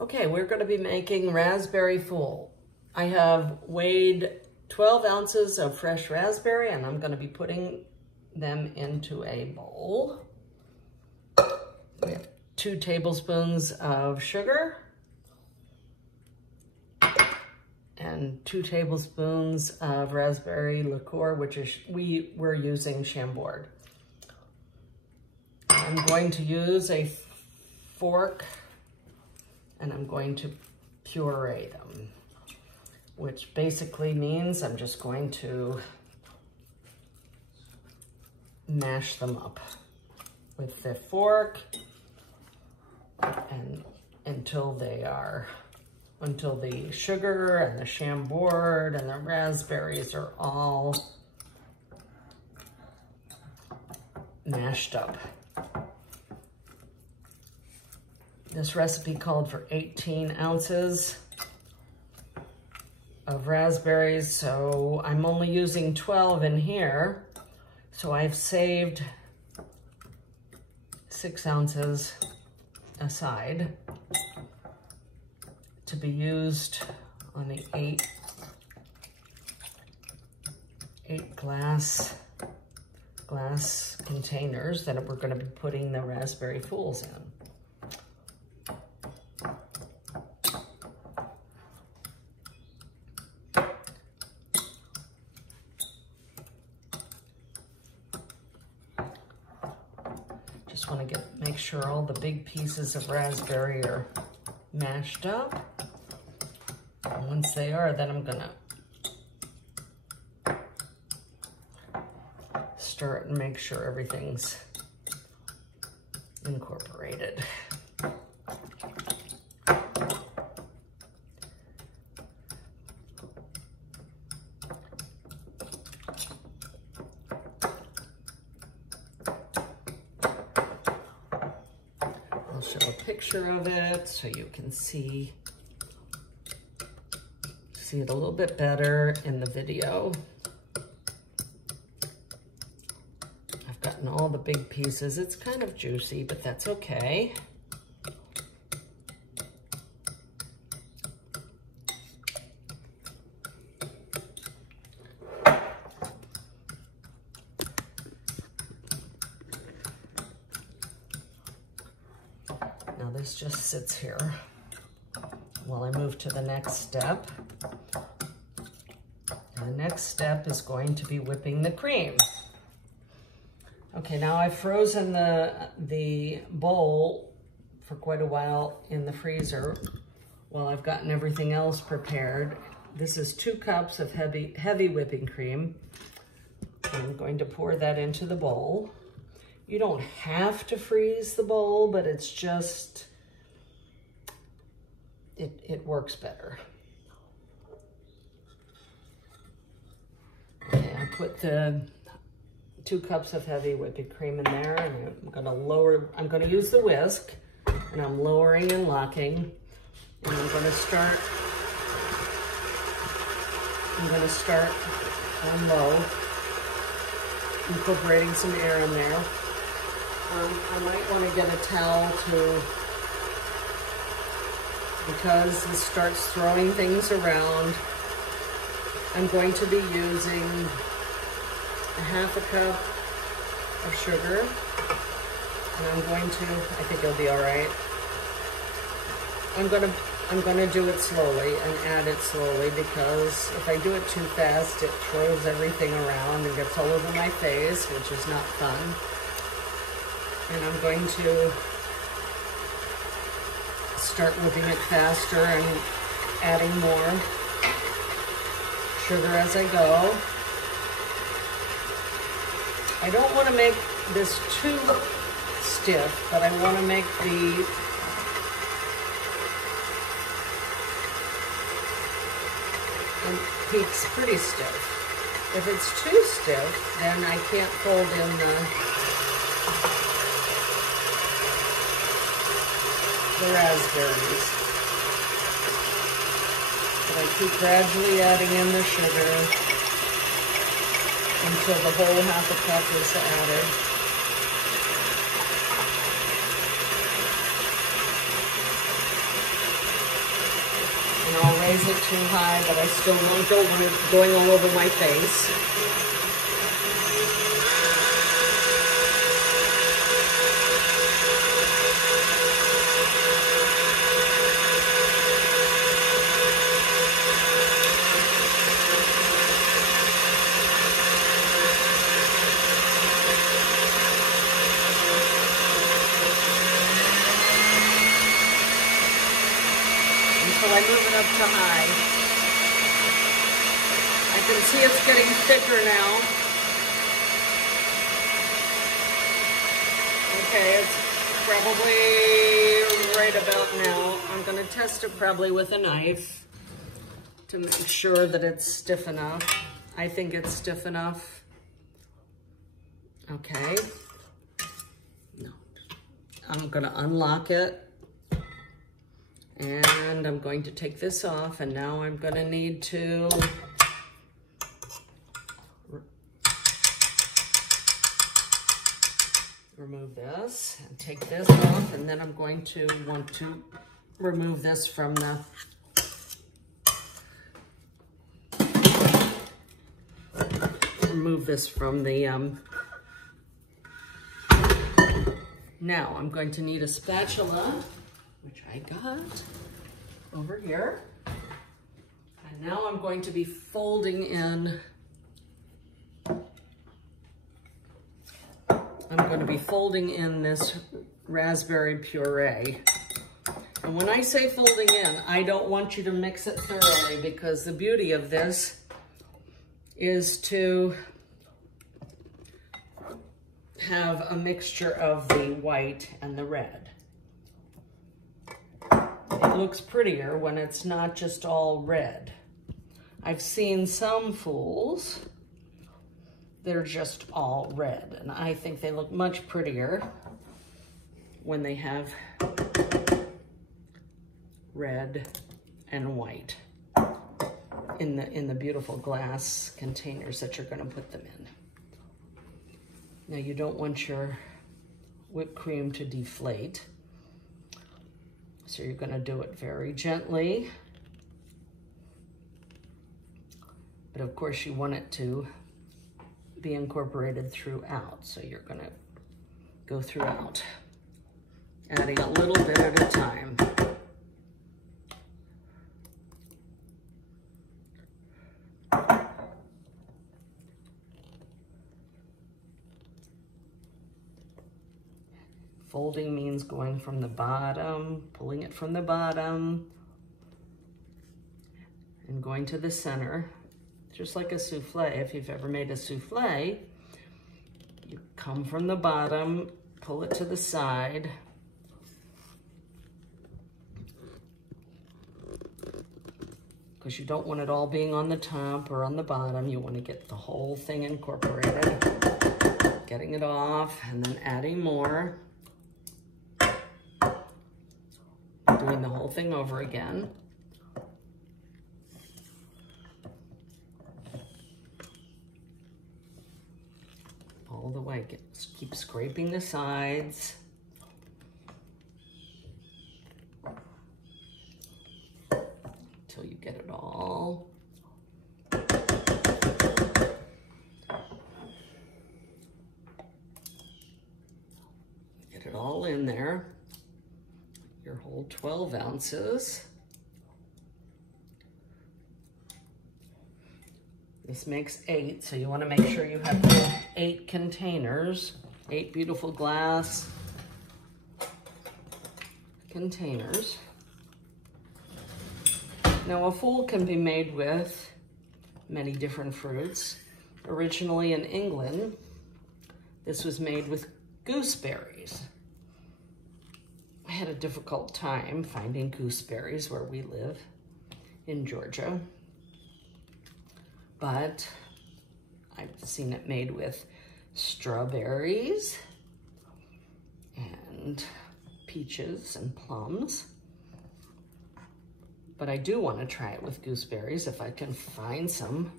Okay, we're going to be making raspberry fool. I have weighed 12 ounces of fresh raspberry and I'm going to be putting them into a bowl. We have 2 tablespoons of sugar and 2 tablespoons of raspberry liqueur, which is we're using Chambord. I'm going to use a fork and I'm going to puree them, which basically means I'm just going to mash them up with the fork and until the sugar and the Chambord and the raspberries are all mashed up. This recipe called for 18 ounces of raspberries, so I'm only using 12 in here. So I've saved 6 ounces aside to be used on the 8 glass containers that we're going to be putting the raspberry fools in. Just want to make sure all the big pieces of raspberry are mashed up. And once they are, then I'm gonna stir it and make sure everything's incorporated. I'll show a picture of it so you can see it a little bit better in the video. I've gotten all the big pieces. It's kind of juicy, but that's okay. Now this just sits here while I move to the next step. And the next step is going to be whipping the cream. Okay, now I've frozen the bowl for quite a while in the freezer while I've gotten everything else prepared. This is 2 cups of heavy whipping cream. I'm going to pour that into the bowl. You don't have to freeze the bowl, but it's just, it works better. Okay, I put the 2 cups of heavy whipping cream in there, and I'm gonna use the whisk, and I'm lowering and locking, and I'm gonna start on low, incorporating some air in there. I might want to get a towel because this starts throwing things around. I'm going to be using a 1/2 cup of sugar, and I think it'll be all right. I'm gonna do it slowly and add it slowly, because if I do it too fast, it throws everything around and gets all over my face, which is not fun. And I'm going to start whipping it faster and adding more sugar as I go. I don't want to make this too stiff, but I want to make the peaks pretty stiff. If it's too stiff, then I can't fold in the raspberries. But I keep gradually adding in the sugar until the whole 1/2 cup is added. I'll raise it too high, but I still don't want it going all over my face. I move it up to high. I can see it's getting thicker now. Okay, it's probably right about now. I'm going to test it probably with a knife to make sure that it's stiff enough. I think it's stiff enough. Okay. No. I'm going to unlock it. And I'm going to take this off, and now I'm going to need to remove this and take this off, and then I'm going to want to remove this from the now I'm going to need a spatula, which I got over here. And now I'm going to be folding in, this raspberry puree. And when I say folding in, I don't want you to mix it thoroughly, because the beauty of this is to have a mixture of the white and the red. It looks prettier when it's not just all red. I've seen some fools, they're just all red, and I think they look much prettier when they have red and white in the beautiful glass containers that you're going to put them in. Now, you don't want your whipped cream to deflate, so you're going to do it very gently. But of course, you want it to be incorporated throughout, so you're going to go throughout, adding a little bit at a time. Folding means going from the bottom, pulling it from the bottom, and going to the center, just like a souffle. If you've ever made a souffle, you come from the bottom, pull it to the side, because you don't want it all being on the top or on the bottom. You want to get the whole thing incorporated. Getting it off and then adding more. Doing the whole thing over again. All the way, keep scraping the sides. Until you get it all. Get it all in there. Your whole 12 ounces. This makes 8, so you want to make sure you have the 8 containers, 8 beautiful glass containers. Now, a fool can be made with many different fruits. Originally in England, this was made with gooseberries. I had a difficult time finding gooseberries where we live in Georgia, but I've seen it made with strawberries and peaches and plums. But I do want to try it with gooseberries if I can find some.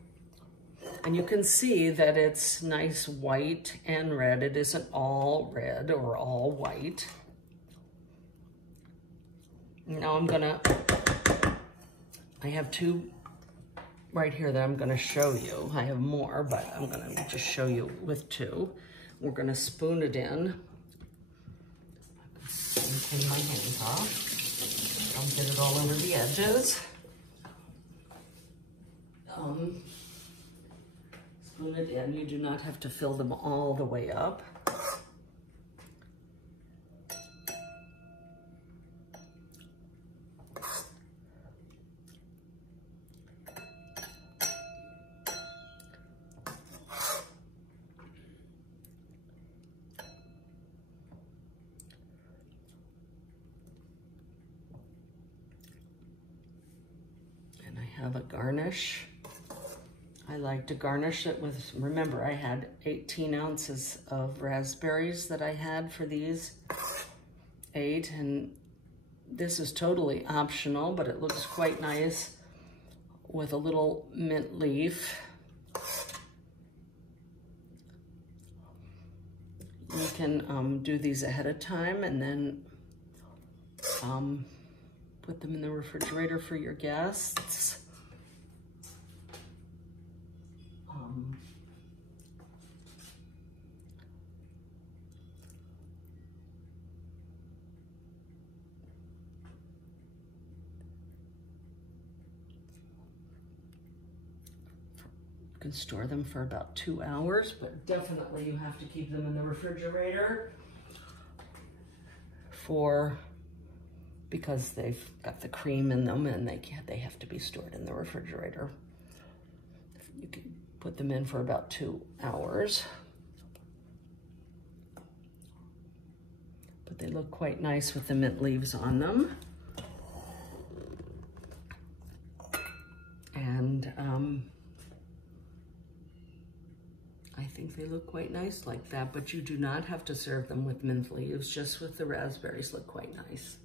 And you can see that it's nice white and red. It isn't all red or all white. Now I'm gonna I have two right here that I'm gonna show you. I have more, but I'm gonna just show you with two. We're gonna spoon it in. Clean my hands off. I'll get it all over the edges. Spoon it in. You do not have to fill them all the way up. And I have a garnish. I like to garnish it with, remember I had 18 ounces of raspberries that I had for these 8, and this is totally optional, but it looks quite nice with a little mint leaf. You can do these ahead of time and then put them in the refrigerator for your guests. You can store them for about 2 hours, but definitely you have to keep them in the refrigerator because they've got the cream in them and they have to be stored in the refrigerator. You can put them in for about 2 hours. But they look quite nice with the mint leaves on them. And I think they look quite nice like that, but you do not have to serve them with mint leaves, just with the raspberries look quite nice.